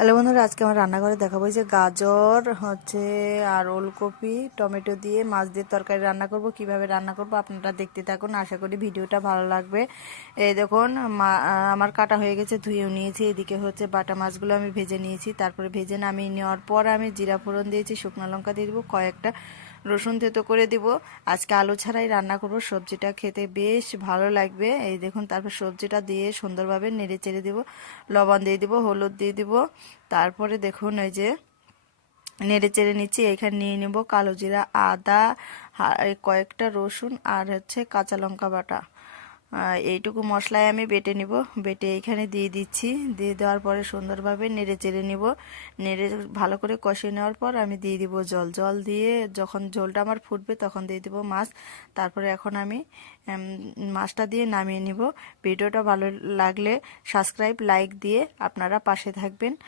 Hello বন্ধুরা, আজকে আমার রান্নাঘরে দেখাবো যে গাজর হচ্ছে আর ওলকপি টমেটো দিয়ে মাছ দিয়ে তরকারি রান্না করব। কিভাবে রান্না করব আপনারা দেখতে থাকুন, আশা করি ভিডিওটা ভালো লাগবে। এই দেখুন আমার কাটা হয়ে গেছে, ধুয়েও নিয়েছি। এদিকে হচ্ছে বাটা মাছগুলো আমি ভেজে নিয়েছি, তারপরে ভেজে নামিয়ে নেওয়ার পর আমি জিরা ফোড়ন দিয়েছি, শুকনো লঙ্কা দিয়ে দেবো, কয়েকটা রসুন থেতো করে দিব। আজকে আলু ছাড়াই রান্না করব, সবজিটা খেতে বেশ ভালো লাগবে। এই দেখুন, তারপর সবজিটা দিয়ে সুন্দরভাবে নেড়ে চেড়ে দিব, লবণ দিয়ে দিব, হলুদ দিয়ে দিব। তারপরে দেখুন ওই যে নেড়ে চেড়ে নিচ্ছি। এখানে নিয়ে নেব কালো জিরা, আদা, কয়েকটা রসুন আর হচ্ছে কাঁচা লঙ্কা বাটা। এইটুকু মশলায় আমি বেটে নিব, বেটে এইখানে দিয়ে দিচ্ছি। দিয়ে দেওয়ার পরে সুন্দরভাবে নেড়ে চেড়ে নিব। নেড়ে ভালো করে কষিয়ে নেওয়ার পর আমি দিয়ে দিব জল। জল দিয়ে যখন ঝোলটা আমার ফুটবে তখন দিয়ে দিব মাছ। তারপরে এখন আমি মাছটা দিয়ে নামিয়ে নিব। ভিডিওটা ভালো লাগলে সাবস্ক্রাইব, লাইক দিয়ে আপনারা পাশে থাকবেন।